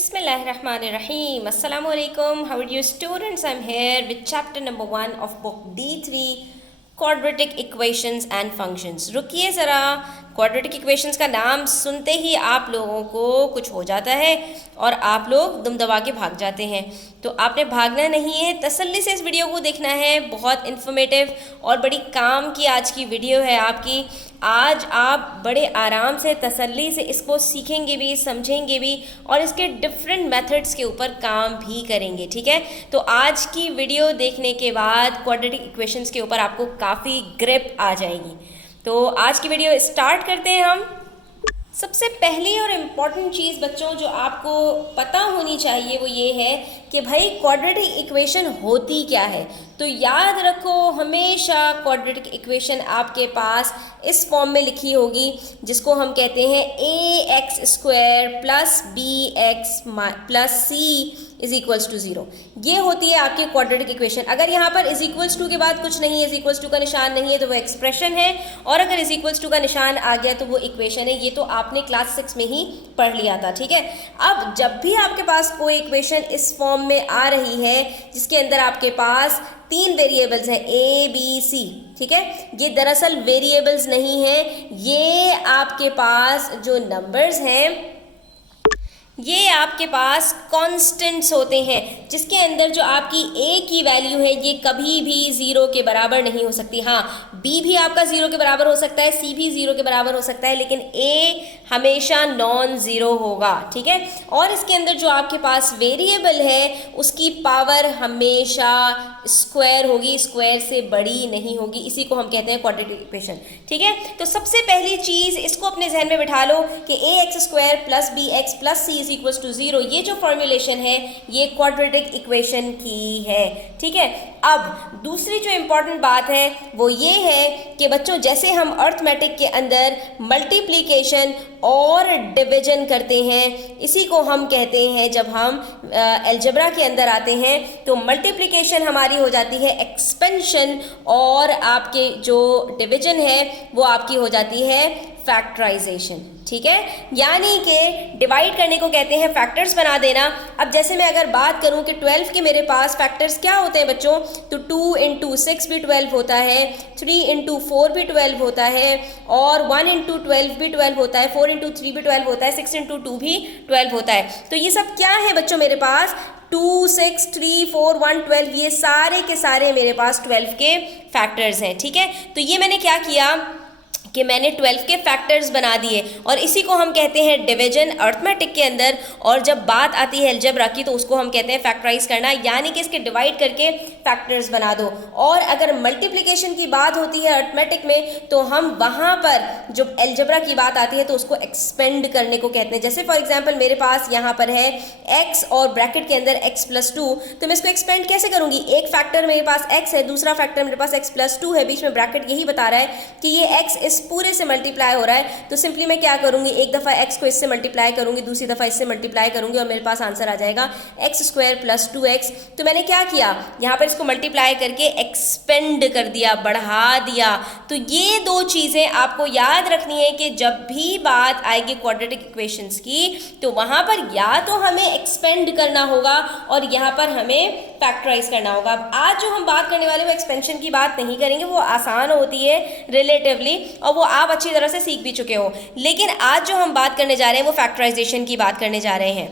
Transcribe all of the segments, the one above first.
Bismillahirrahmanirrahim. Assalamu alaikum. How are you students? I'm here with chapter number 1 of book D3, quadratic equations and functions. रुकिए ज़रा, quadratic equations का नाम सुनते ही आप लोगों को कुछ हो जाता है और आप लोग दुम दबा के भाग जाते हैं। तो आपने भागना नहीं है, तसल्ली से इस वीडियो को देखना है। बहुत इन्फॉर्मेटिव और बड़ी काम की आज की वीडियो है आपकी। आज आप बड़े आराम से तसल्ली से इसको सीखेंगे भी, समझेंगे भी और इसके डिफरेंट मेथड्स के ऊपर काम भी करेंगे, ठीक है। तो आज की वीडियो देखने के बाद क्वाड्रेटिक इक्वेशंस के ऊपर आपको काफ़ी ग्रिप आ जाएगी। तो आज की वीडियो स्टार्ट करते हैं हम। सबसे पहली और इम्पॉर्टेंट चीज़ बच्चों जो आपको पता होनी चाहिए वो ये है कि भाई क्वाड्रेटिक इक्वेशन होती क्या है। तो याद रखो, हमेशा क्वाड्रेटिक इक्वेशन आपके पास इस फॉर्म में लिखी होगी जिसको हम कहते हैं ax² plus bx plus c is equals to 0। ये होती है आपकी क्वाड्रेटिक इक्वेशन। अगर यहाँ पर इज इक्वल्स टू के बाद कुछ नहीं है, इज इक्वल्स टू का निशान नहीं है, तो वो एक्सप्रेशन है, और अगर इज इक्वल्स टू का निशान आ गया तो वो इक्वेशन है। ये तो आपने क्लास 6 में ही पढ़ लिया था, ठीक है। अब जब भी आपके पास कोई इक्वेशन इस फॉर्म में आ रही है जिसके अंदर आपके पास 3 वेरिएबल्स हैं a b c, ठीक है। ये दरअसल वेरिएबल्स नहीं हैं, ये आपके पास जो नंबर्स हैं ये आपके पास कांस्टेंट्स होते हैं, जिसके अंदर जो आपकी a की वैल्यू है ये कभी भी 0 के बराबर नहीं हो सकती। हाँ, b भी आपका 0 के बराबर हो सकता है, c भी 0 के बराबर हो सकता है, लेकिन a हमेशा नॉन ज़ीरो होगा, ठीक है। और इसके अंदर जो आपके पास वेरिएबल है उसकी पावर हमेशा स्क्वायर होगी, स्क्वायर से बड़ी नहीं होगी। इसी को हम कहते हैं क्वाड्रेटिक इक्वेशन, ठीक है। तो सबसे पहली चीज़ इसको अपने जहन में बिठा लो कि ax² plus bx plus c is equals to 0। ये जो फॉर्मूलेशन है ये क्वाड्रेटिक इक्वेशन की है, ठीक है। अब दूसरी जो इम्पॉर्टेंट बात है वो ये है कि बच्चों जैसे हम अर्थमेटिक के अंदर मल्टीप्लिकेशन और डिवीजन करते हैं, इसी को हम कहते हैं जब हम अलजेब्रा के अंदर आते हैं तो मल्टीप्लिकेशन हमारी हो जाती है एक्सपेंशन और आपके जो डिवीजन है वो आपकी हो जाती है फैक्टराइजेशन, ठीक है। यानी कि डिवाइड करने को कहते हैं फैक्टर्स बना देना। अब जैसे मैं अगर बात करूं कि 12 के मेरे पास फैक्टर्स क्या होते हैं बच्चों, तो 2 इंटू 6 भी 12 होता है, 3 इंटू 4 भी 12 होता है, और 1 इंटू 12 भी 12 होता है, 4 इंटू 3 भी 12 होता है, 6 इंटू 2 भी 12 होता है। तो ये सब क्या है बच्चों मेरे पास 2, 6, 3, 4, 1, 12, ये सारे के सारे मेरे पास 12 के फैक्टर्स हैं, ठीक है। तो ये मैंने क्या किया कि मैंने 12 के फैक्टर्स बना दिए और इसी को हम कहते हैं डिवीजन अर्थमेटिक के अंदर। और जब बात आती है अलजेब्रा की तो उसको हम कहते हैं फैक्टराइज करना, यानी कि इसके डिवाइड करके फैक्टर्स बना दो। और अगर मल्टीप्लिकेशन की बात होती है अर्थमेटिक में तो हम वहाँ पर जो अलजेब्रा की बात आती है तो उसको एक्सपेंड करने को कहते हैं। जैसे फॉर एग्जाम्पल मेरे पास यहाँ पर है x और ब्रैकेट के अंदर x प्लस 2, तो मैं इसको एक्सपेंड कैसे करूँगी। एक फैक्टर मेरे पास x है, दूसरा फैक्टर मेरे पास x प्लस 2 है, बीच में ब्रैकेट यही बता रहा है कि ये x इस पूरे से मल्टीप्लाई हो रहा है। तो सिंपली मैं क्या करूंगी, एक दफ़ा x को इससे मल्टीप्लाई करूंगी, दूसरी दफ़ा इससे मल्टीप्लाई करूंगी और मेरे पास आंसर आ जाएगा x² प्लस 2x। तो मैंने क्या किया, यहाँ पर इसको मल्टीप्लाई करके एक्सपेंड कर दिया, बढ़ा दिया। तो ये दो चीज़ें आपको याद रखनी है कि जब भी बात आएगी क्वाड्रेटिक इक्वेशंस की तो वहाँ पर या तो हमें एक्सपेंड करना होगा और यहाँ पर हमें फैक्टराइज करना होगा। आज जो हम बात करने वाले वो एक्सपेंशन की बात नहीं करेंगे, वो आसान होती है रिलेटिवली और वो आप अच्छी तरह से सीख भी चुके हो। लेकिन आज जो हम बात करने जा रहे हैं वो फैक्टराइजेशन की बात करने जा रहे हैं।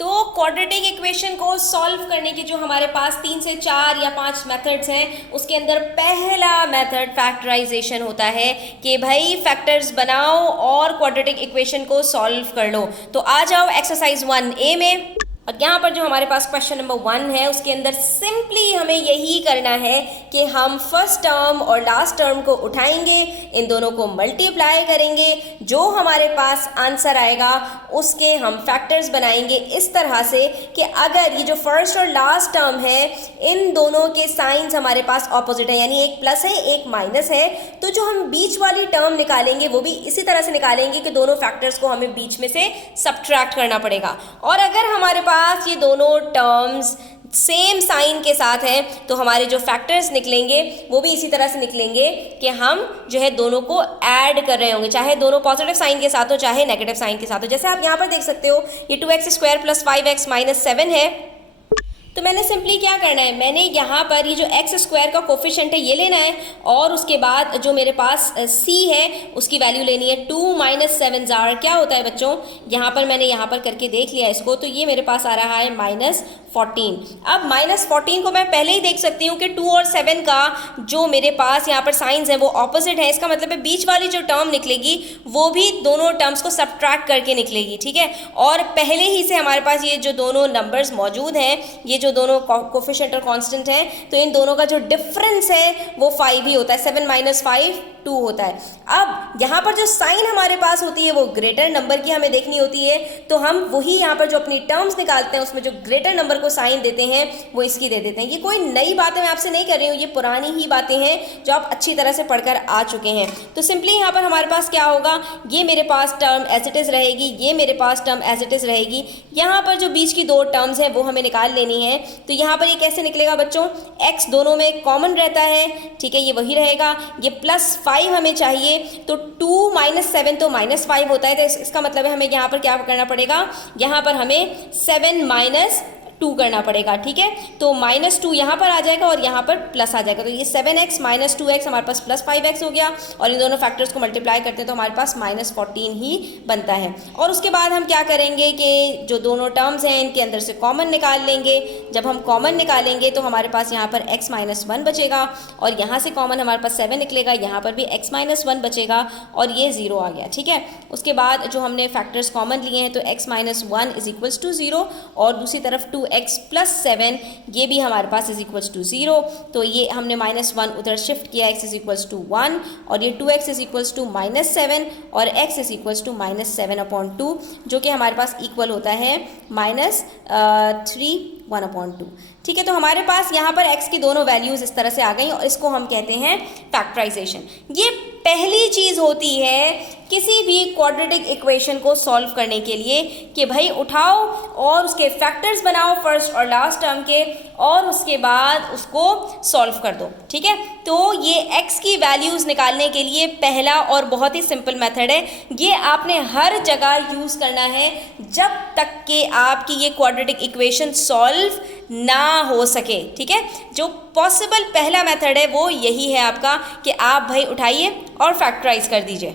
तो क्वाड्रेटिक इक्वेशन को सॉल्व करने के जो हमारे पास 3 से 4 या 5 मेथड्स हैं उसके अंदर पहला मेथड फैक्टराइजेशन होता है कि भाई फैक्टर्स बनाओ और क्वाड्रेटिक इक्वेशन को सॉल्व कर लो। तो आ जाओ एक्सरसाइज 1A में। और यहाँ पर जो हमारे पास क्वेश्चन नंबर 1 है उसके अंदर सिंपली हमें यही करना है कि हम फर्स्ट टर्म और लास्ट टर्म को उठाएंगे, इन दोनों को मल्टीप्लाई करेंगे, जो हमारे पास आंसर आएगा उसके हम फैक्टर्स बनाएंगे इस तरह से कि अगर ये जो फर्स्ट और लास्ट टर्म है इन दोनों के साइंस हमारे पास ऑपोजिट है, यानी एक प्लस है एक माइनस है, तो जो हम बीच वाली टर्म निकालेंगे वो भी इसी तरह से निकालेंगे कि दोनों फैक्टर्स को हमें बीच में से सब्ट्रैक्ट करना पड़ेगा। और अगर हमारे पास ये दोनों टर्म्स सेम साइन के साथ है तो हमारे जो फैक्टर्स निकलेंगे वो भी इसी तरह से निकलेंगे कि हम जो है दोनों को ऐड कर रहे होंगे, चाहे दोनों पॉजिटिव साइन के साथ हो चाहे नेगेटिव साइन के साथ हो। जैसे आप यहाँ पर देख सकते हो ये 2x² + 5x - 7 है, तो मैंने सिंपली क्या करना है, मैंने यहाँ पर ये जो x² का कोफिशिएंट है ये लेना है और उसके बाद जो मेरे पास c है उसकी वैल्यू लेनी है। 2 - 7 जार क्या होता है बच्चों, यहाँ पर मैंने यहाँ पर करके देख लिया इसको, तो ये मेरे पास आ रहा है -14। अब -14 को मैं पहले ही देख सकती हूँ कि 2 और 7 का जो मेरे पास यहाँ पर साइंस है वो ऑपोजिट है। इसका मतलब है बीच वाली जो टर्म निकलेगी वो भी दोनों टर्म्स को सब्ट्रैक्ट करके निकलेगी, ठीक है। और पहले ही से हमारे पास ये जो दोनों नंबर्स मौजूद हैं, ये जो दोनों कोफिशिएंट और कांस्टेंट हैं, तो इन दोनों का जो डिफरेंस है वो 5 ही होता है। 7 - 5 2 होता है। अब यहाँ पर जो साइन हमारे पास होती है वो ग्रेटर नंबर की हमें देखनी होती है, तो हम वही यहाँ पर जो अपनी टर्म्स निकालते हैं उसमें जो ग्रेटर नंबर को साइन देते हैं वो इसकी दे देते हैं। ये कोई नई बातें मैं आपसे नहीं कर रही हूँ, ये पुरानी ही बातें हैं जो आप अच्छी तरह से पढ़कर आ चुके हैं। तो सिंपली यहाँ पर हमारे पास क्या होगा, ये मेरे पास टर्म एज इट इज़ रहेगी, ये मेरे पास टर्म एज इट इज़ रहेगी। यहाँ पर जो बीच की दो टर्म्स हैं वो हमें निकाल लेनी है। तो यहाँ पर ये कैसे निकलेगा बच्चों, x दोनों में कॉमन रहता है, ठीक है, ये वही रहेगा। ये +5 हमें चाहिए, तो 2 - 7 तो -5 होता है, तो इसका मतलब है हमें यहाँ पर क्या करना पड़ेगा, यहाँ पर हमें 7 - 2 करना पड़ेगा, ठीक है। तो -2 यहाँ पर आ जाएगा और यहाँ पर प्लस आ जाएगा, तो ये 7x - 2x हमारे पास +5x हो गया और इन दोनों फैक्टर्स को मल्टीप्लाई करते हैं तो हमारे पास -14 ही बनता है। और उसके बाद हम क्या करेंगे कि जो दोनों टर्म्स हैं इनके अंदर से कॉमन निकाल लेंगे। जब हम कॉमन निकालेंगे तो हमारे पास यहाँ पर x - 1 बचेगा और यहाँ से कॉमन हमारे पास 7 निकलेगा, यहाँ पर भी x - 1 बचेगा और ये 0 आ गया, ठीक है। उसके बाद जो हमने फैक्टर्स कॉमन लिए हैं तो x - 1 = 0 और दूसरी तरफ 2x + 7 ये भी हमारे पास = 0, तो ये हमने -1 उधर शिफ्ट किया, x = 1 और ये 2x = -7 और x = -7/2 जो कि हमारे पास इक्वल होता है -3 1/2, ठीक है। तो हमारे पास यहाँ पर x की दोनों वैल्यूज़ इस तरह से आ गई और इसको हम कहते हैं फैक्टराइजेशन। ये पहली चीज़ होती है किसी भी क्वाड्रेटिक इक्वेशन को सॉल्व करने के लिए कि भाई उठाओ और उसके फैक्टर्स बनाओ फर्स्ट और लास्ट टर्म के और उसके बाद उसको सॉल्व कर दो, ठीक है। तो ये x की वैल्यूज़ निकालने के लिए पहला और बहुत ही सिंपल मेथड है, ये आपने हर जगह यूज़ करना है जब तक कि आपकी ये क्वाड्रेटिक इक्वेशन सॉल्व ना हो सके, ठीक है। जो पॉसिबल पहला मेथड है वो यही है आपका कि आप भाई उठाइए और फैक्टराइज कर दीजिए।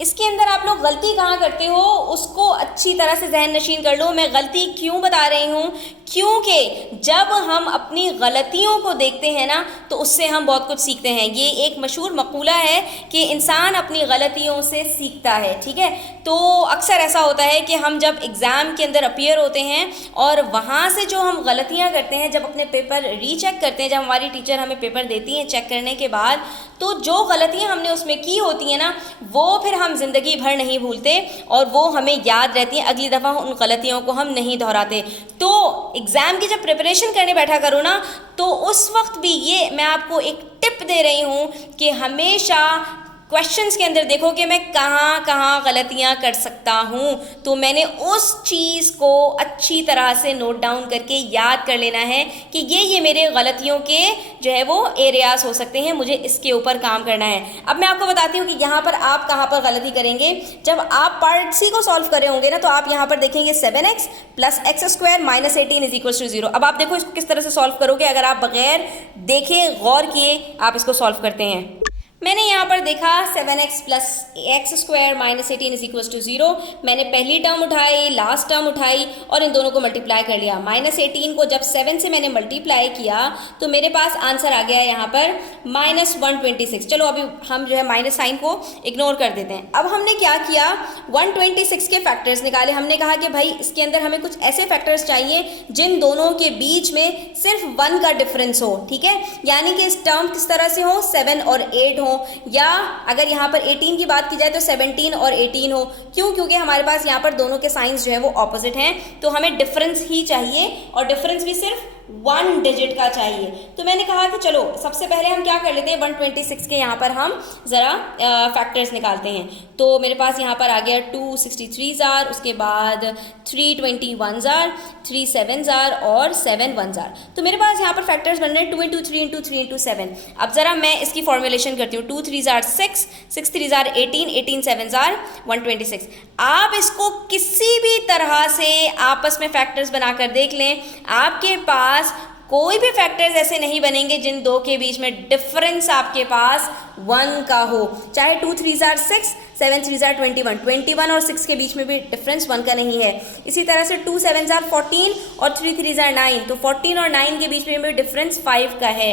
इसके अंदर आप लोग गलती कहाँ करते हो उसको अच्छी तरह से जहन नशीन कर लो। मैं गलती क्यों बता रही हूँ, क्योंकि जब हम अपनी गलतियों को देखते हैं ना तो उससे हम बहुत कुछ सीखते हैं। ये एक मशहूर मकूला है कि इंसान अपनी गलतियों से सीखता है, ठीक है। तो अक्सर ऐसा होता है कि हम जब एग्ज़ाम के अंदर अपीयर होते हैं और वहाँ से जो हम गलतियाँ करते हैं, जब अपने पेपर रीचेक करते हैं, जब हमारी टीचर हमें पेपर देती हैं चेक करने के बाद, तो जो गलतियाँ हमने उसमें की होती हैं ना वो फिर हम ज़िंदगी भर नहीं भूलते और वो हमें याद रहती हैं, अगली दफ़ा उन गलतियों को हम नहीं दोहराते। तो एग्ज़ाम की जब प्रिपरेशन करने बैठा करो ना तो उस वक्त भी ये मैं आपको एक टिप दे रही हूँ कि हमेशा क्वेश्चंस के अंदर देखो कि मैं कहाँ कहाँ गलतियाँ कर सकता हूँ, तो मैंने उस चीज़ को अच्छी तरह से नोट डाउन करके याद कर लेना है कि ये मेरे गलतियों के जो है वो एरियाज हो सकते हैं, मुझे इसके ऊपर काम करना है। अब मैं आपको बताती हूँ कि यहाँ पर आप कहाँ पर गलती करेंगे। जब आप पार्ट सी को सॉल्व करे होंगे ना तो आप यहाँ पर देखेंगे 7x + x² - 18 = 0। अब आप देखो इसको किस तरह से सॉल्व करोगे। अगर आप बगैर देखे गौर किए आप इसको सॉल्व करते हैं। मैंने यहाँ पर देखा 7x + x² - 18 = 0। मैंने पहली टर्म उठाई, लास्ट टर्म उठाई और इन दोनों को मल्टीप्लाई कर लिया। -18 को जब 7 से मैंने मल्टीप्लाई किया तो मेरे पास आंसर आ गया यहाँ पर -126। चलो अभी हम जो है माइनस साइन को इग्नोर कर देते हैं। अब हमने क्या किया, 126 के फैक्टर्स निकाले। हमने कहा कि भाई इसके अंदर हमें कुछ ऐसे फैक्टर्स चाहिए जिन दोनों के बीच में सिर्फ 1 का डिफरेंस हो, ठीक है। यानी कि इस टर्म किस तरह से हो, 7 और 8 हो, या अगर यहाँ पर 18 की बात की जाए तो 17 और 18 हो। क्यों? क्योंकि हमारे पास यहाँ पर दोनों के साइंस जो है वो ऑपोजिट हैं, तो हमें डिफरेंस ही चाहिए और डिफरेंस भी सिर्फ 1 डिजिट का चाहिए। तो मैंने कहा कि चलो सबसे पहले हम क्या कर लेते हैं, 126 के यहाँ पर हम ज़रा फैक्टर्स निकालते हैं। तो मेरे पास यहाँ पर आ गया 263 जार, उसके बाद 321 जार, 3 7 जार और 7 1 जार। तो मेरे पास यहाँ पर फैक्टर्स बन रहे हैं 2 इंटू 3 इंटू 3 इंटू 7। अब ज़रा मैं इसकी फॉर्मुलेशन करती हूँ। 2 3 जार 6, 6 3 जार 18, 18 7 जार 126। आप इसको किसी भी तरह से आपस में फैक्टर्स बनाकर देख लें, आपके पास कोई भी फैक्टर्स ऐसे नहीं बनेंगे जिन दो के बीच में डिफरेंस आपके पास 1 का हो। चाहे 2 3 जार 6, 7 3 जार 21, 21 और 6 के बीच में भी डिफरेंस 1 का नहीं है। इसी तरह से 2 7 जार 14 और 3 3 जार 9, तो 14 और 9 के बीच में भी डिफरेंस 5 का है।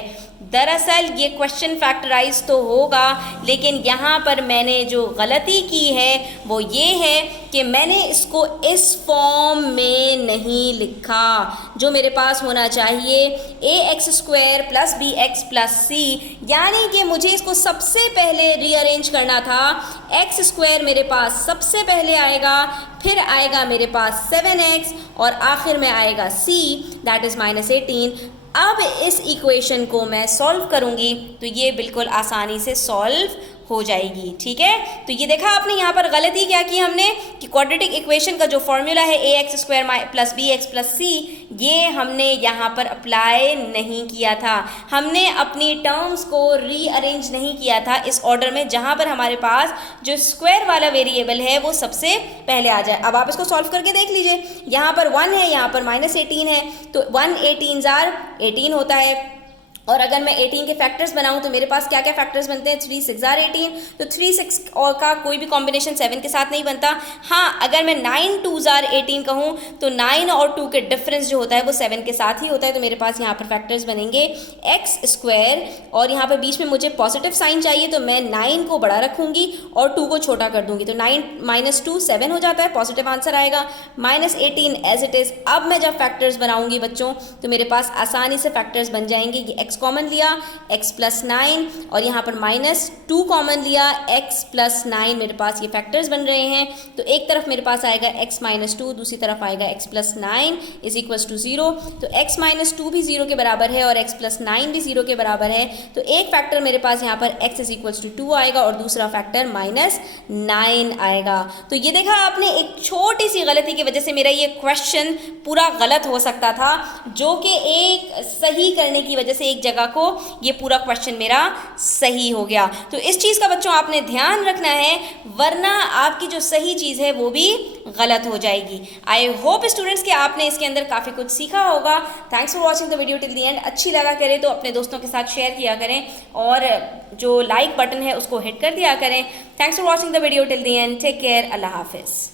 दरअसल ये क्वेश्चन फैक्टराइज तो होगा, लेकिन यहाँ पर मैंने जो गलती की है वो ये है कि मैंने इसको इस फॉर्म में नहीं लिखा। जो मेरे पास होना चाहिए ax² plus bx plus c, यानी कि मुझे इसको सबसे पहले रीअरेंज करना था। x² मेरे पास सबसे पहले आएगा, फिर आएगा मेरे पास 7x और आखिर में आएगा c, दैट इज़ -18। अब इस इक्वेशन को मैं सॉल्व करूंगी तो ये बिल्कुल आसानी से सॉल्व हो जाएगी। ठीक है, तो ये देखा आपने यहाँ पर गलती क्या की हमने कि क्वाड्रेटिक इक्वेशन का जो फॉर्मूला है ax² plus bx plus c, ये हमने यहाँ पर अप्लाई नहीं किया था। हमने अपनी टर्म्स को रीअरेंज नहीं किया था इस ऑर्डर में जहाँ पर हमारे पास जो स्क्वायर वाला वेरिएबल है वो सबसे पहले आ जाए। अब आप इसको सॉल्व करके देख लीजिए, यहाँ पर 1 है, यहाँ पर -18 है, तो 1 18 जार 18 होता है। और अगर मैं 18 के फैक्टर्स बनाऊं तो मेरे पास क्या क्या फैक्टर्स बनते हैं, 3 6 जार 18, तो 3 6 और का कोई भी कॉम्बिनेशन 7 के साथ नहीं बनता। हाँ, अगर मैं 9 2 जार 18 कहूँ तो 9 और 2 के डिफरेंस जो होता है वो 7 के साथ ही होता है। तो मेरे पास यहाँ पर फैक्टर्स बनेंगे x² और यहाँ पर बीच में मुझे पॉजिटिव साइन चाहिए, तो मैं 9 को बड़ा रखूँगी और 2 को छोटा कर दूँगी। तो 9 - 2 7 हो जाता है, पॉजिटिव आंसर आएगा, -18 एज इट इज़। अब मैं जब फैक्टर्स बनाऊँगी बच्चों तो मेरे पास आसानी से फैक्टर्स बन जाएंगे। ये x कॉमन लिया, x प्लस 9 और यहाँ पर -2 कॉमन लिया, x प्लस 9, मेरे पास ये फैक्टर्स बन रहे हैं। तो एक तरफ मेरे पास आएगा x -2, दूसरी तरफ आएगा x plus 9 is equals to 0। तो x -2 भी 0 के बराबर है और x प्लस 9 भी 0 के बराबर है। तो एक फैक्टर मेरे पास यहाँ पर x इज इक्वल्स टू 2 आएगा और दूसरा फैक्टर -9 आएगा। तो ये देखा आपने, एक छोटी सी गलती की वजह से मेरा ये क्वेश्चन पूरा गलत हो सकता था, जो कि एक सही करने की वजह से एक जगह को ये पूरा क्वेश्चन मेरा सही हो गया। तो इस चीज़ का बच्चों आपने ध्यान रखना है, वरना आपकी जो सही चीज़ है वो भी गलत हो जाएगी। आई होप स्टूडेंट्स कि आपने इसके अंदर काफ़ी कुछ सीखा होगा। Thanks for watching the video till the and. अच्छी लगा करे तो अपने दोस्तों के साथ शेयर किया करें और जो लाइक बटन है उसको हिट कर दिया करें। Thanks for watching the video till the end. Take care. अल्लाह हाफिज़।